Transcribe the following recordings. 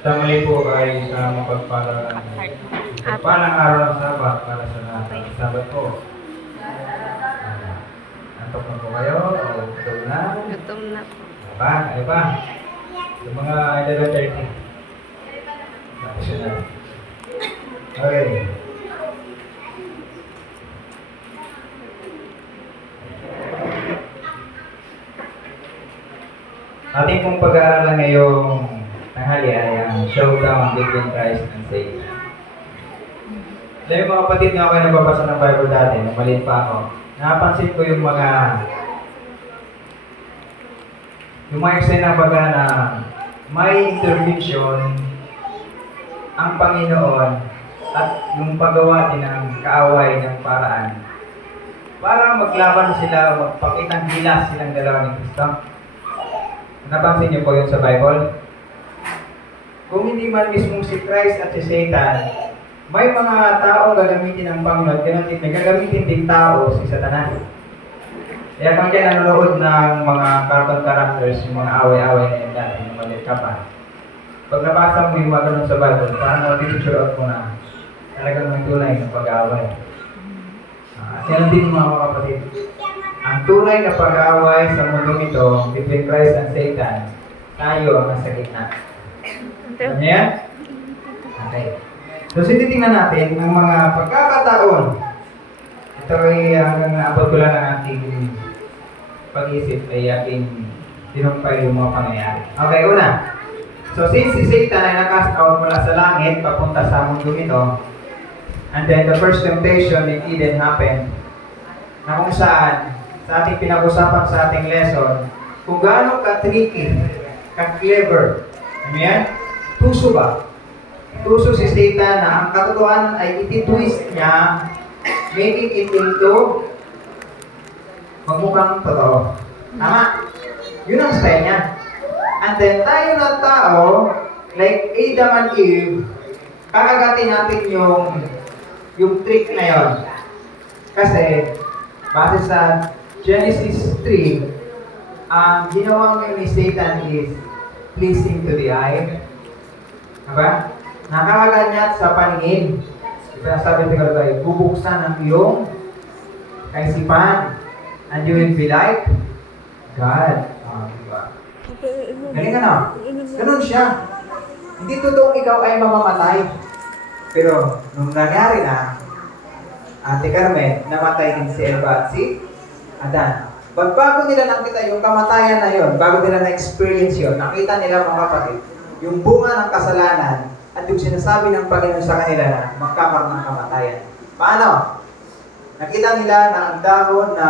Sa muli po ay sa mapagpalang araw ng Sabat para sa lahat. Ang Sabat po. Antok na po kayo o gutom na? Gutom na po. Ano ba? Yung mga 11:30. Tapos yun na. Okay. Ating pong pag-aaralan ngayong tanghali ay ang showdown between Christ and Satan. Dahil mga kapatid na ako ay nababasa ng Bible dati, nung maliit pa ako, napansin ko yung mga eksena baga na may intervention ang Panginoon at yung paggawa din ng kaaway ng paraan para maglaban sila o magpakitang gilas silang dalawa ni Kristo. Napansin niyo po yun sa Bible? Kung hindi man mismong si Christ at si Satan, may mga taong gagamitin ng Panginoon, ganun din, may gagamitin din tao si Satanas. Kaya kung kayo nanonood ng mga cartoon characters, yung mga away-away na yun dati, yung maliit ka pa, pag nabasa mo yung mga ganun sa Bible, parang mag-picture out mo na talagang may tunay ng pag-aaway. At yan din mga kapatid. Ang tunay na pag-aaway sa mundo ito, between Christ and Satan, tayo ang nasa gitna. Ano yan? Okay. So, titingnan natin ang mga pagkakataon. Ito ay hanggang naabot ko lang ang ating pag-isip ay ating tinumpay yung mga pangyayari. Okay, una. So, since si Satan ay nakast out mula sa langit, papunta sa mundo ito, and then the first temptation in Eden happened, na kung saan, sa ating pinag-usapan sa ating lesson, kung gaano ka-tricky, ka-clever. Ano yan? Tuso ba? Tuso si Satan na ang katotohanan ay iti-twist niya, making it into magmukhang totoo. Tama? Yun ang style niya. And then tayo na tao, like Adam and Eve, kakagatin natin yung trick na yon. Kasi, base sa Genesis 3, ang ginawa ni Satan is pleasing to the eye. Diba? Nakakaganyat sa paningin. Sabi ko tayo, bubuksan ang iyong kaisipan. And you will be like God. Diba? Galing ka na? Ganun siya. Hindi totoong ikaw ay mamamatay. Pero, nung nangyari na, Ate Carmen, namatay din si Eva at si Adan. Bago nila nakita yung kamatayan na yon, bago nila na-experience yon, nakita nila mga kapatid, yung bunga ng kasalanan at yung sinasabi ng Panginoon sa kanila na magkakaroon ng kamatayan. Paano? Nakita nila na ang dahon na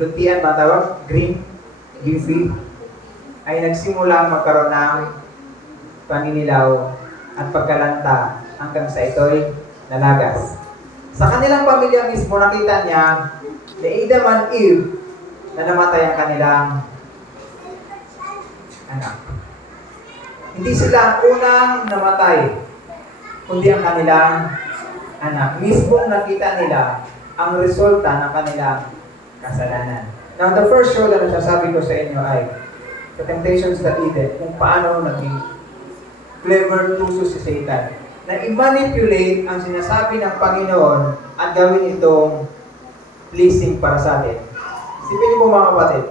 lutian, matawag, green leafy, ay nagsimula magkaroon ng paninilaw at pagkalanta hanggang sa ito'y nalagas. Sa kanilang pamilya mismo, nakita niya na Adam and Eve na namatay ang kanilang anak. Hindi sila ang unang namatay, kundi ang kanilang anak. Mismong nakita nila ang resulta ng kanilang kasalanan. Now, the first show na nasasabi ko sa inyo ay the temptations that Eden, kung paano naging clever tuso si Satan na i-manipulate ang sinasabi ng Panginoon at gawin itong pleasing para sa atin. Isipin niyo po mga kapatid.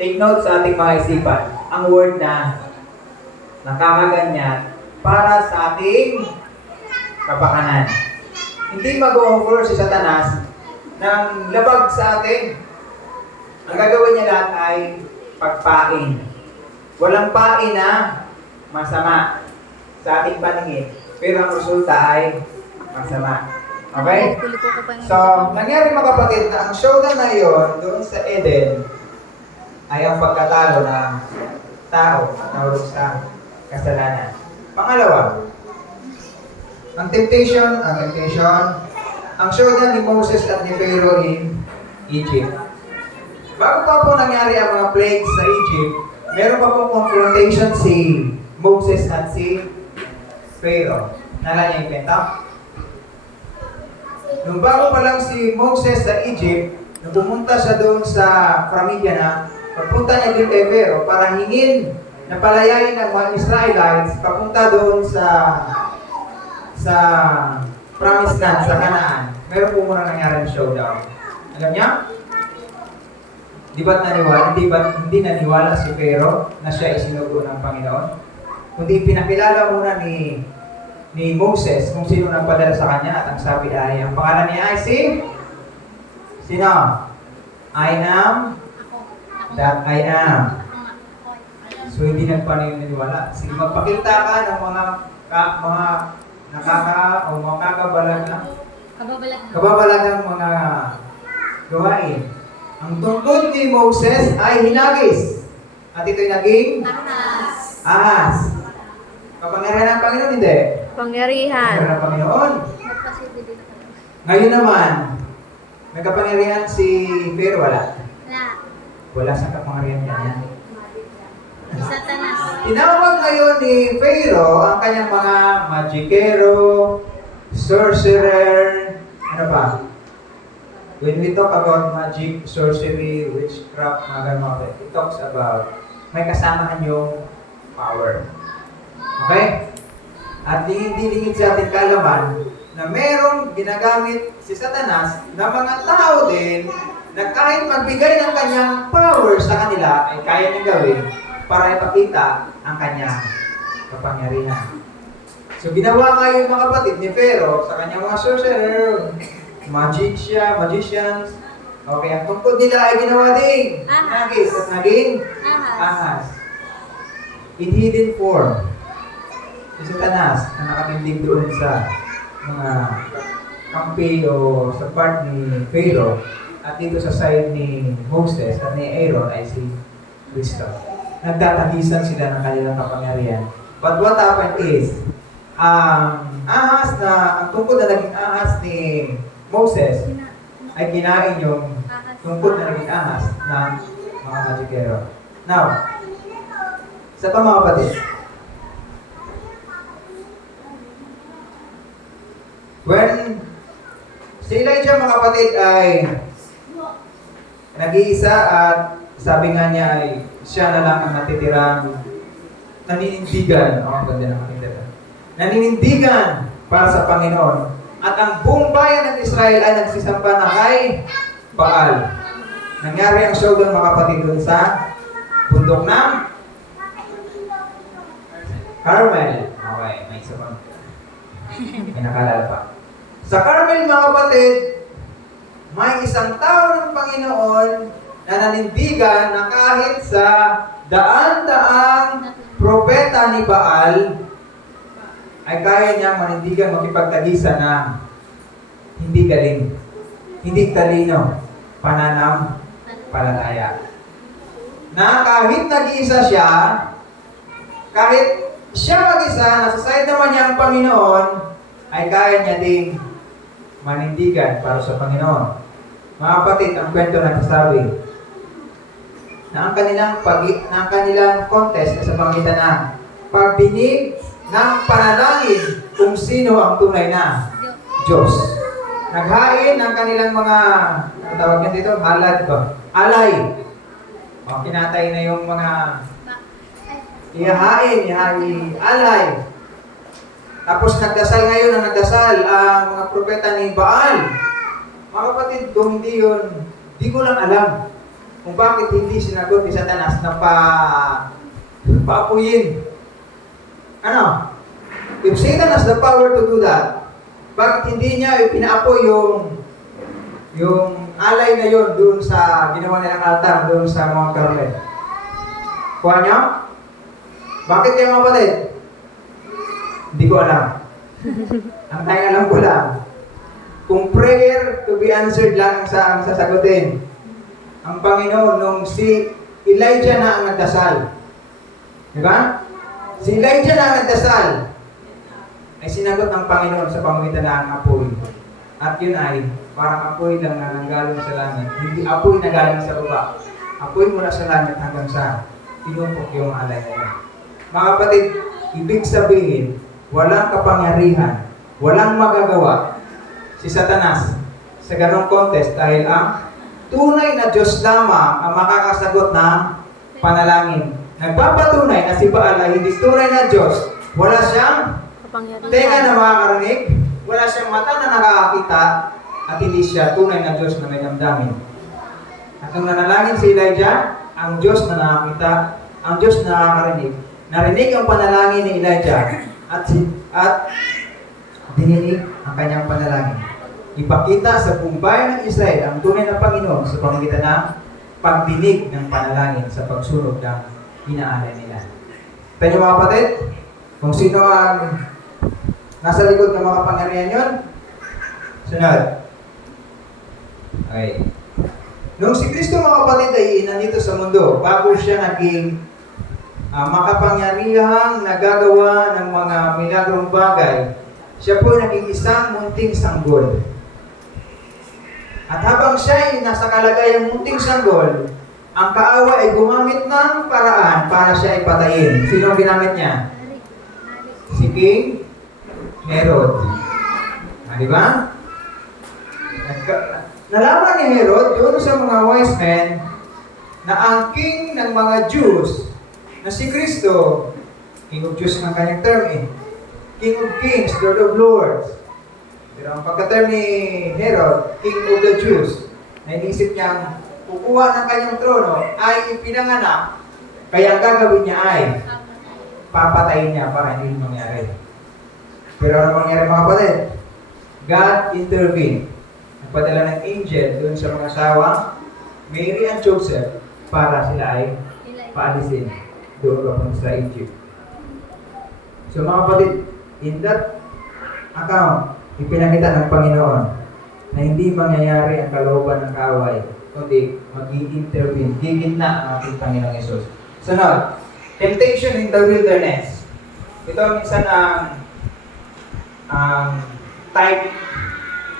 Take note sa ating mga isipan. Ang word na nakakaganyan para sa ating kapakanan. Hindi mag-offer si Satanas ng labag sa atin. Ang gagawin niya lahat ay pagpain. Walang pain na masama sa ating paningin, pero ang resulta ay masama. Okay? So, nangyari mga kapatid na ang showdown na yun doon sa Eden ay ang pagkatalo ng tao at nahulog sa kasalanan. Pangalawa, ang showdown ni Moses at ni Pharaoh in Egypt. Bago pa po nangyari ang mga plagues sa Egypt, meron pa pong confrontation si Moses at si Pharaoh. Nala niya yung kwento? Nung bago pa lang si Moses sa Egypt, nung pumunta siya doon sa Pramidya na, pagpunta niya din kay Pharaoh para hingin na palayain ng mga Israelites papunta doon sa Promised Land, sa Canaan. Meron po muna nangyaring showdown. Alam niya? Di ba't naniwala? Hindi naniwala si Pharaoh na siya isinugo ng Panginoon? Kundi pinakilala muna ni Moses kung sino nagpadala sa kanya at ang sabi ay, ang pangalan niya ay sino? I am that I am. So hindi nagpaniniwala. Sige, magpakita ka ng mga kababalagang mga gawain. Ang tungkod ni Moses ay hinagis. At ito'y naging ahas. Kapangyarihan ng Panginoon, hindi? Pangyarihan. Kapangyarihan ng Panginoon. Ngayon naman, may kapangyarihan si Pharaoh, wala? Wala sa kapangyarihan niya. Satanas. Tinawag ngayon ni Pharaoh ang kanyang mga magikero, sorcerer, ano pa? When we talk about magic, sorcery, witchcraft, mga ganun, it talks about may kasamahan yung power. Okay? At lingid sa ating kalaman na merong ginagamit si Satanas na mga tao din na kahit magbigay ng kanyang power sa kanila ay kaya niyang gawin para ipakita ang kanyang kapangyarihan. So ginawa nga yung mga kapatid ni Pharaoh sa kanyang mga sorcerer, magicians. Okay, ang tungkod nila ay ginawa din. Nagis at naging ahas. In hidden form. Si Satanas na nakatindig doon sa mga kampi o sa part ni Pharaoh at dito sa side ni Moses at ni Aaron ay si Kristo. Nagtatagisan sila ng kanilang kapangyarihan. But what happened is, ahas na, ang tungkod na naging ahas ni Moses ay kinain yung tungkod na naging ahas ng mga magikero. Now, sa pa mga kapatid, when si Elijah mga kapatid ay nag-iisa at sabi nga niya ay siya na lang ang natitirang naninindigan. Ang ganda ng nakitira. Naninindigan para sa Panginoon. At ang buong bayan ng Israel ay nagsisamba na kay Baal. Nangyari ang showdown mga kapatid doon sa bundok ng Carmel. Okay, may isa pa. May nakalala pa. Sa Carmel mga kapatid, may isang tao ng Panginoon na nanindigan na kahit sa daan-daang propeta ni Baal ay kaya niyang manindigan makipagtagisa na hindi galing, hindi talino, pananampalataya. Na kahit nag-iisa siya, kahit siya mag-isa, nasa side naman niya ang Panginoon, ay kaya niya ding manindigan para sa Panginoon. Mga kapatid, ang kwento nagsasabi na ang kanilang contest sa pamagitan ng pagdinig ng panalangin kung sino ang tunay na Diyos. Naghain ng kanilang mga, ang tawag niya dito, halad ba? Alay. O, kinatay na yung mga ihahain, alay. Tapos nagdasal ngayon ang mga propeta ni Baal. Mga kapatid, kung hindi yun, di ko lang alam kung bakit hindi sinagot ni Satanas na paapuyin. Ano? If Satan has the power to do that, bakit hindi niya pinaapoy yung alay na yun doon sa ginawa nilang altar, doon sa mga Carmel? Kuha niyo? Bakit kayo mga kapatid? Hindi ko alam. Ang tayong alam ko lang, kung prayer to be answered lang ang sasagutin, ang Panginoon, nung si Elijah na ang nagdasal. Diba? Si Elijah na ang nagdasal, ay sinagot ng Panginoon sa pamagitan ng apoy. At yun ay, parang apoy lang na nanggaling sa langit. Hindi apoy na galing sa baba. Apoy mula sa langit hanggang sa tinumpok yung alay na yun. Mga kapatid, ibig sabihin, walang kapangyarihan, walang magagawa si Satanas sa ganong contest dahil ang tunay na Diyos lamang ang makakasagot ng panalangin nagpapatunay na si Baal ay hindi tunay na Diyos. Wala siyang tenga Kapangyarihan. na makakarinig, wala siyang mata na nakakakita, at hindi siya tunay na Diyos na may damdamin. At nung nanalangin si Elijah, ang Diyos na nakakita, ang Diyos na nakakarinig, narinig ang panalangin ni Elijah at dininig ang kanyang panalangin. Ipakita sa buong bayan ng Israel ang tunay na Panginoon sa pamamagitan ng pagdinig ng panalangin sa pagsunod ng inaalay nila. Tayo mga kapatid, kung sino ang nasa likod ng mga pangyarihan yun, sunod. Okay. Nung si Kristo mga kapatid ay nandito sa mundo, bago siya naging makapangyarihang nagagawa ng mga milagrong bagay, siya po naging isang munting sanggol. At habang siya ay nasa kalagayang munting sanggol, ang kaawa ay gumamit ng paraan para siya ay patayin. Sino ang ginamit niya? Si King Herod. Di ba? Nalaman ni Herod doon sa mga wise men na ang king ng mga Jews na si Kristo, King of Jews ng kanyang term King of Kings, Lord of Lords. Pero ang pagka-term ni Herod, King of the Jews, na iniisip niyang kukuha ng kanyang trono ay ipinanganak, kaya ang gagawin niya ay papatayin niya para hindi mangyari. Pero ano mangyari mga kapatid? God intervened. Nagpadala ng angel doon sa mga asawa, Mary and Joseph, para sila ay paalisin doon papunta sa Egypt. So mga kapatid, in that account, ipinakita ng Panginoon na hindi mangyayari ang kalooban ng kaaway, kundi mag-i-intervene, gigitna ang ating Panginoong Yesus. Sunod, temptation in the wilderness. Ito ang minsan ang type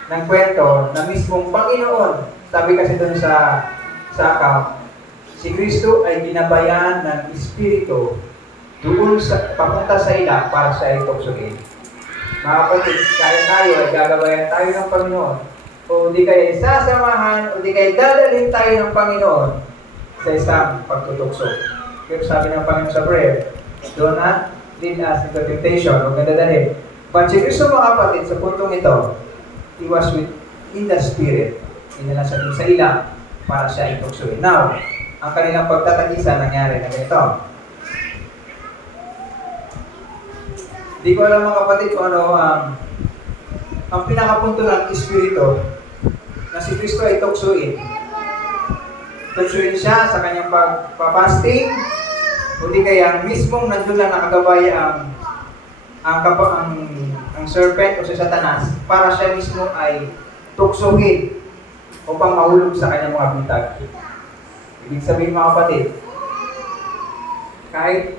ng kwento na mismong Panginoon. Sabi kasi doon sa account, si Kristo ay ginabayan ng Espiritu doon sa papunta sa ila para siya ay tuksoin. Mga kapatid, kaya tayo ay gagabayan tayo ng Panginoon, o di kaya isasamahan, o di kaya dadalhin tayo ng Panginoon sa isang pagtutukso. Pero sabi ng Panginoon sa prayer, do not lead us into temptation, o nadadalhin. But si Kristo mga kapatid, sa puntong ito, He was in the Spirit. Inala siya dun sa ila para siya ay tuksoin. Now, ang kanilang pagtatagisa nangyari na ganito. Di ko alam mga kapatid kung ano ang pinakapunto ng Espiritu na si Kristo ay tuksuin. Tuksuin siya sa kanyang pagpapasting, kundi kaya mismong nandun lang nakagabay ang serpent o si Satanas para siya mismo ay tuksuhin upang mahulog sa kanyang mga bintag. Ibig sabihin mga kapatid, kahit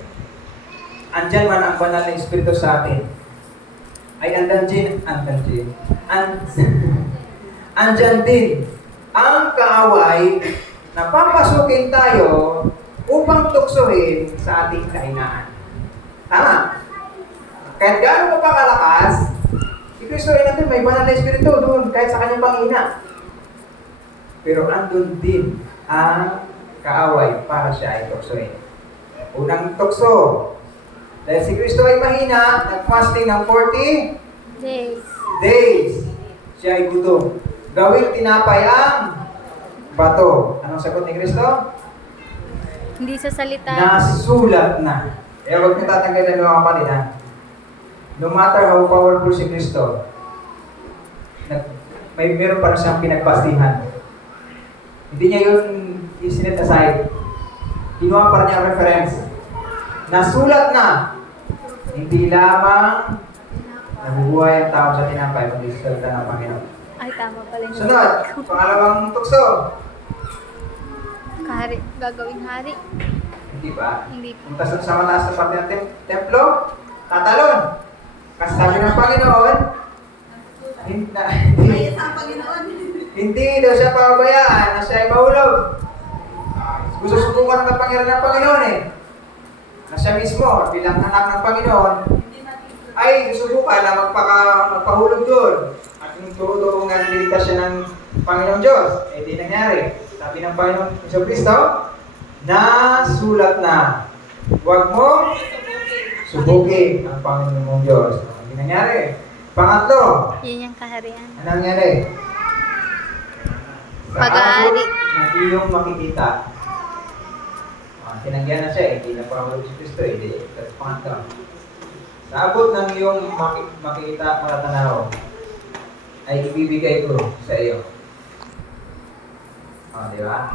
andyan man ang banal na Espiritu sa atin, ay andyan din ang kaaway na papasukin tayo upang tuksohin sa ating kahinaan. Tama? Kahit gaano pa kalakas, si Kristo ay nandun, may banal na Espiritu doon, kahit sa kanyang panghina. Pero andun din ang kaaway para siya ay tuksohin. Unang tukso, dahil si Kristo ay mahina, nag-fasting ng 40 days. Siya ay gutom. Gawing tinapay ang bato. Anong sagot ni Kristo? Hindi sa salita. Nasulat na. Kaya huwag niyo tatanggalin mga kapatid ha. No matter how powerful si Kristo, meron pa rin siyang pinagpastihan. Hindi niya yun isinet aside. Kinuha pa rin niya reference. Nasulat na. Hindi lamang nabubuhay ang tao sa tinapay, kundi sa salita ng Panginoon. Ay, tama pala yun. Sunod, pangalawang tukso. Kahari, gagawing hari. Hindi ba? Hindi. Kung tasod sa mataas na parte ng templo, tatalon. Kasi sabi ng Panginoon, hindi daw siya pababayaan na siya ay mahulog. Gusto subukan ng kapangyarihan ng Panginoon na siya mismo, bilang anak ng Panginoon, ay susubukan na magpahulog doon. At yung turo-turo nga niligtas siya ng Panginoon Diyos, di nangyari. Sabi ng Panginoon Kristo, nasulat na. Huwag mo subukin ang Panginoon mong Diyos. Hindi nangyari. Pangatlo, Yun yung kaharian. ano nangyari? Sa Pag-aari. abot ng iyong makikita. Tinanggihan na siya, hindi na pa si Kristo, hindi. That's pangatlo. Sa abot ng iyong makikita, matatanaw, ay ibibigay ko sa iyo. Di ba?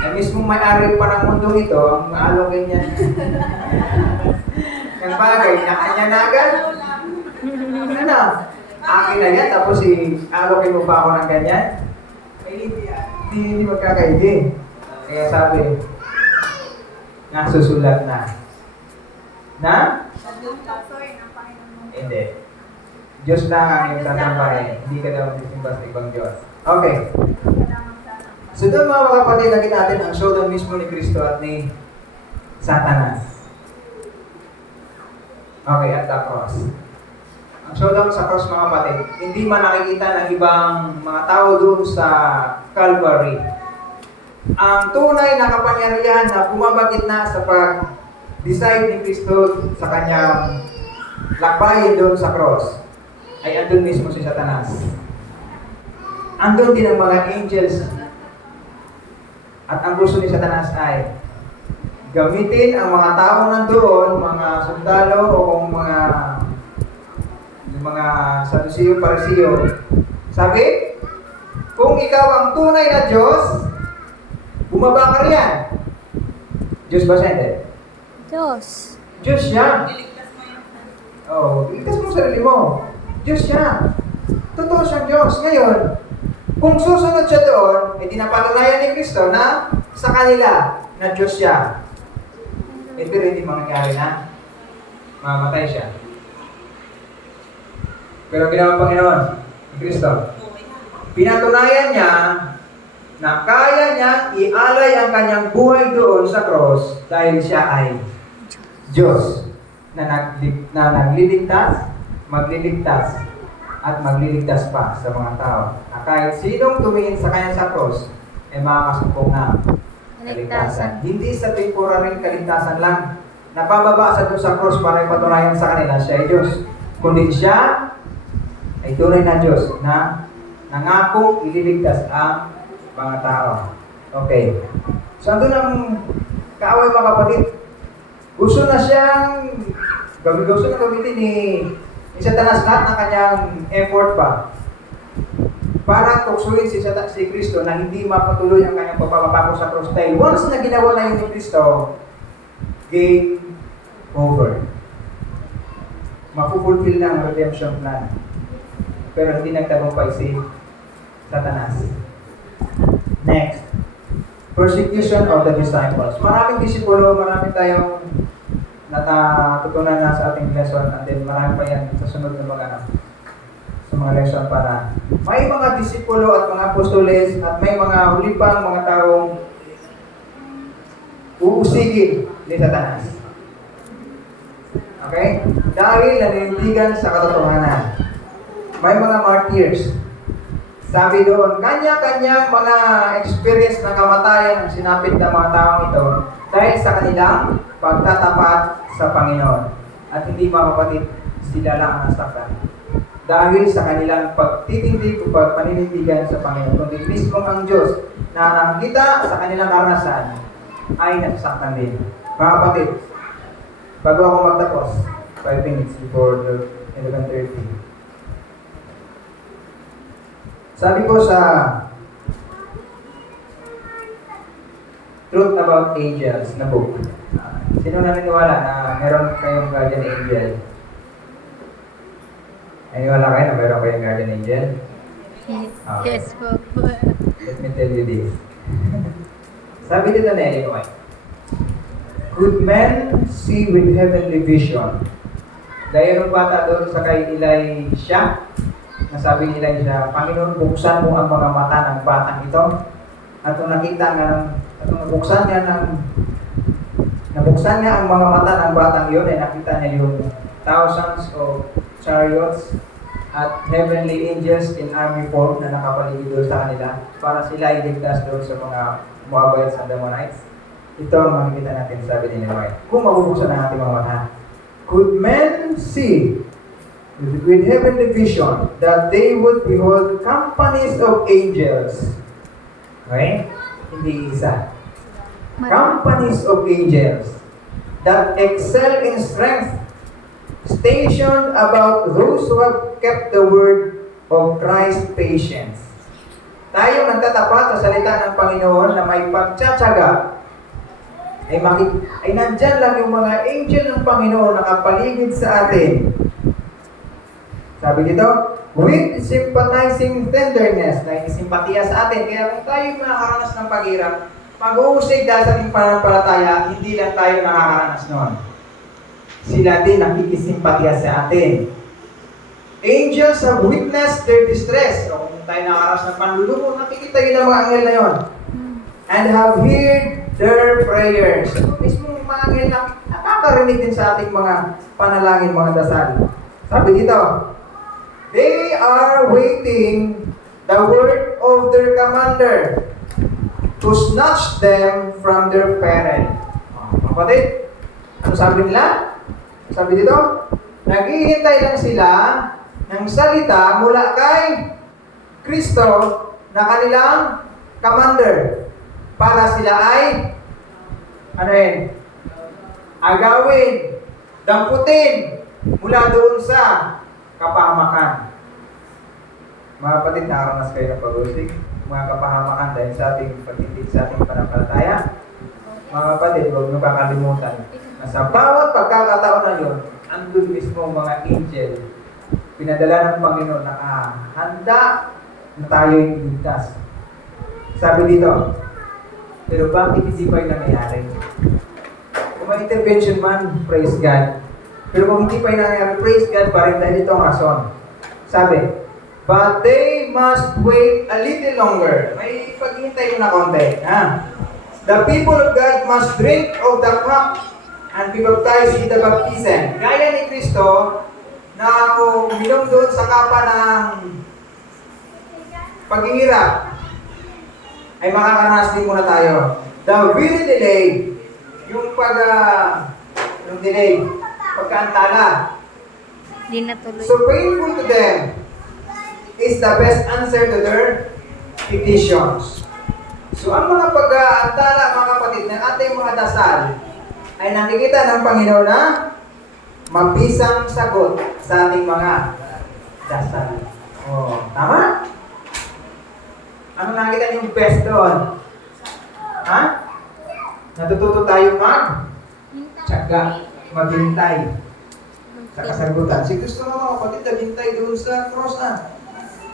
Ay mismo may-ari pa ng mundong ito, ang maalogin niya. Ang bagay, kanya na agad. Ano? Akin na yan, tapos alogin mo pa ako ng ganyan? Ay, hindi magkakaibig. Kaya sabi, nasusulat na. Na? Hindi. Diyos lang ang iyong sasambahin. Hindi ka daw magsisimba sa ibang Diyos. Okay. So doon mga kapatid, nakita natin ang showdown mismo ni Kristo at ni Satanas. Okay, at the cross. Ang showdown sa cross mga kapatid, hindi man nakikita ng ibang mga tao doon sa Calvary. Ang tunay na kapangyarihan na bumabagit na sa pag-decide ni Kristo sa kanyang lakbayin doon sa cross, ay andun mismo si Satanas. Andun din ang mga angels. At ang gusto ni Satanas ay gamitin ang mga tao nandoon, mga sundalo o kung mga Saduceo, Pariseo. Sabi, kung ikaw ang tunay na Diyos, bumaba ka riyan. Diyos ba siya? Hindi? Diyos. Diyos siya. Iligtas mo sarili mo. Diyos siya. Totoo siyang Diyos. Ngayon, kung susunod siya doon, pinapatunayan ni Kristo na sa kanila na Diyos siya. Pero hindi mangyayari na mamatay siya. Pero ginawa ng Panginoon ni Kristo, pinatunayan niya na kaya niyang ialay ang kanyang buhay doon sa cross dahil siya ay Diyos na nagliligtas, magliligtas, at magliligtas pa sa mga tao. Na kahit sinong tumingin sa kanya sa cross, ay makakasumpong na kaligtasan. Hindi sa temporary kaligtasan lang, napababa sa doon sa cross para ipatunayan sa kanila siya ay Diyos. Kundi siya ay tunay na Diyos na nangako ililigtas ang mga tao. Okay. So, andun ang kaaway mga kapatid. Gusto na siyang gamitin ni Satanas lahat ng kanyang effort pa para tuksuin si Kristo na hindi mapatuloy ang kanyang pagpapako sa cross. Dahil once na ginawa na yun ni Kristo, game over. Mapupulfill na ang redemption plan. Pero hindi nagtagumpay si Satanas. Next, persecution of the disciples. Maraming disipulo, marami tayong natutunan na sa ating lesson, and then marami pa yan sa sunod na sa mga lesson para may mga disipulo at mga apostoles at may mga huli pang mga taong uusigin ni Satanas. Okay? Dahil nanindigan sa katotohanan. May mga martyrs. Sabi doon, kanya-kanyang mga experience ng kamatayan ang sinapit ng mga taong ito dahil sa kanilang pagtatapat sa Panginoon. At hindi mga kapatid, sila lang ang nasaktan. Dahil sa kanilang pagtitindig o pagpaninindigan sa Panginoon, kundi mismo ang Diyos na nakita sa kanilang karanasan ay nasaktan din. Mga kapatid, bago ako magtapos, 5 minutes before the 11:30. Sabi ko sa Truth About Angels na book, sino naniniwala na meron kayong guardian angel? Naniniwala kayo na meron kayong guardian angel? Yes, Okay. yes po. Let me tell you this. Sabi dito na Ellen White, could men see with heavenly vision? Dahil yung bata doon sa kay Elisha, nasabi nila siya, Panginoon, buksan mo ang mga mata ng batang ito. At nung nakita nabuksan niya ang mga mata ng batang iyon, ay nakita niya yung thousands of chariots at heavenly angels in army form na nakapaligid doon sa kanila para sila iligtas doon sa mga Moabites and Ammonites. Ito ang makikita natin, sabi ni White. Kung mabubuksan ang ating mga mata. Could men see with heavenly vision that they would behold companies of angels? Okay? Hindi isa. Companies of angels that excel in strength, stationed about those who have kept the word of Christ's patience. Tayo nagtatapat sa salita ng Panginoon na may pagtsatsaga, ay nandyan lang yung mga angel ng Panginoon nakapaligid sa atin. Sabi dito, with sympathizing tenderness, na isimpatiya sa atin. Kaya kung tayo nakakaranas ng paghirap, mag-uusig dahil sa ating pananampalataya, hindi lang tayo nakakaranas noon. Sila din nakikisimpatiya sa atin. Angels have witnessed their distress. So, kung tayo nakakaranas ng panluluko, nakikita yun ang mga anghel na yun. And have heard their prayers. So, mismo yung mga anghel na nakakarinig din sa ating mga panalangin, mga dasal. Sabi dito, they are waiting the word of their commander to snatch them from their peril. Kapatid, ano sabi nila? Sabi dito, naghihintay lang sila ng salita mula kay Kristo na kanilang commander para sila ay agawin, damputin mula doon sa kapahamakan. Mga kapatid, nakaranas kayo ng pag-usig, mga kapahamakan dahil sa ating pagtitig sa ating panampalataya. Mga kapatid, huwag nyo kakalimutan na sa bawat pagkakataon na yun, andun mismo mga angel, pinadala ng Panginoon na handa na tayo'y iligtas. Sabi dito, pero bakit hindi pa yung nangyayari? Kung may intervention man, praise God. Pero kung hindi pa yung nangyayari, praise God pa rin dahil ito ang rason. Sabi, but they must wait a little longer. May paghintay mo na konti. The people of God must drink of the cup and be baptized in the baptism. Gaya ni Kristo, na kung uminom doon sa kapa ng paghihirap, ay makakaranas din muna tayo. The very delay, yung delay, pagkaantala, Di natuloy. so painful to them, is the best answer to their petitions. So ang mga pag-aantala, mga kapatid, ng ating mga dasal, ay nakikita ng Panginoon na mabisang sagot sa ating mga dasal. Oh, tama? Ano nakita yung best doon? Natututo tayo tsaga, maghintay sa kasagutan. Si Kristo mga kapatid, naghintay doon sa cross na.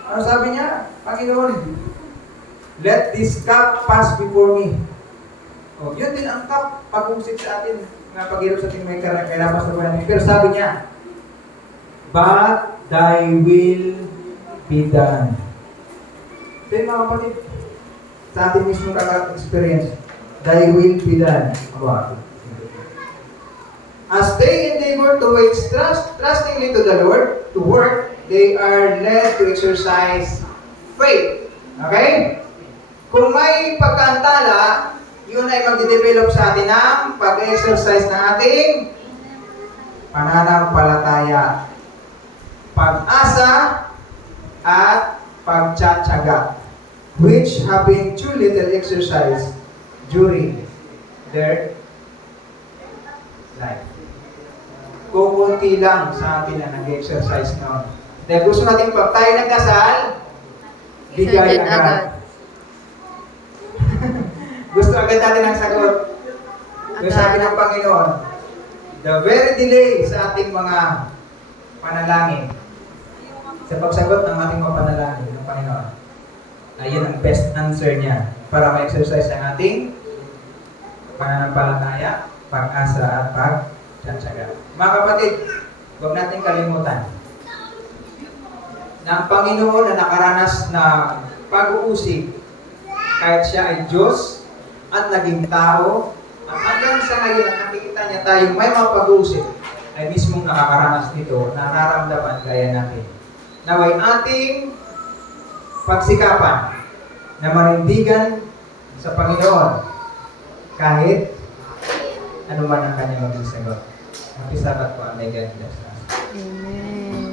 Ano sabi niya? Panginoon, let this cup pass before me. Oh, yun din ang cup, pag-usip sa atin, nga paghirap sa ating may kailangan sa buhay. Pero sabi niya, but thy will be done. Then mga kapatid, sa ating mismo kaka-experience, thy will be done. As they endeavor to wait trustingly to the Lord, to work, they are led to exercise faith. Okay? Kung may pagkaantala, yun ay magde-develop sa atin ng pag-exercise ng ating pananampalataya, pag-asa, at pagtsatsaga, which have been too little exercise during their life. Kukunti lang sa atin na nag-exercise noon. Dahil gusto natin pag tayo nagdasal, bigay agad. Gusto agad natin ang sagot. Yung sabi ng Panginoon, the very delay sa ating mga panalangin, sa pagsagot ng ating mga panalangin ng Panginoon, ayun ang best answer niya para ma-exercise ang ating pananampalataya, pag-asa at pag-tsatsaga. Mga kapatid, huwag natin kalimutan na ang Panginoon na nakaranas na pag-uusig kahit siya ay Diyos at naging tao, at hanggang sa ngayon at nakikita niya tayong may mga pag-uusig ay mismong nakakaranas nito, nararamdaman gaya natin. Naway ating pagsikapan na manindigan sa Panginoon kahit ano man ang kanyang maging sagot. Makisabat po ang may God bless us. Amen.